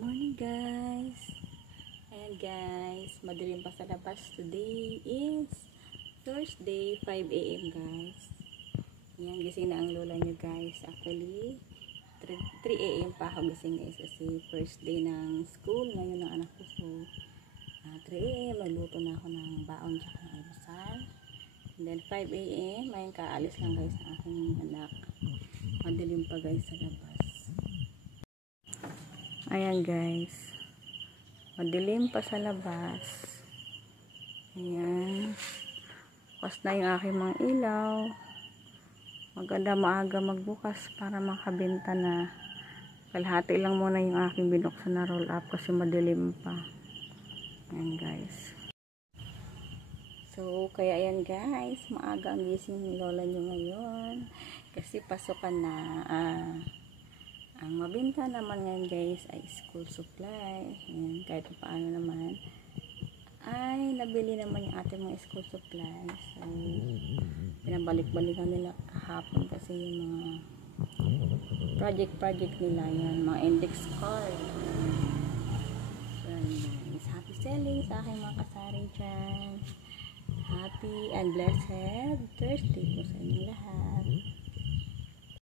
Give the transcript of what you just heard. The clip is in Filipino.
Morning guys. Ayan guys, madilim pa sa labas. Today is Thursday, 5 AM guys. Ayan, gising na ang lola nyo guys. Actually 3 AM pa ako gising guys kasi first day ng school ngayon ng anak ko. So 3 AM magluto na ako ng baon tsaka ng almusal. And then 5 AM ngayon kaalis lang guys ng aking anak. Madilim pa guys sa labas. Ayan guys, madilim pa sa labas. Ayan, pas na yung aking mga ilaw. Maganda maaga magbukas para makabenta na. Kalahati lang muna yung aking binuksan na roll up kasi madilim pa. Ayan guys. So kaya ayan guys, maaga ang gising ng lola nyo ngayon kasi pasukan na. Ang mabenta naman ngayon guys ay school supply. Ayan, kahit paano naman ay nabili naman yung ating mga school supply. So pinabalik-balikan nila kahapon kasi yung mga project nila yan, mga index card. So guys, happy selling sa aking mga kasaring dyan. Happy and blessed Thursday po sa inyo lahat.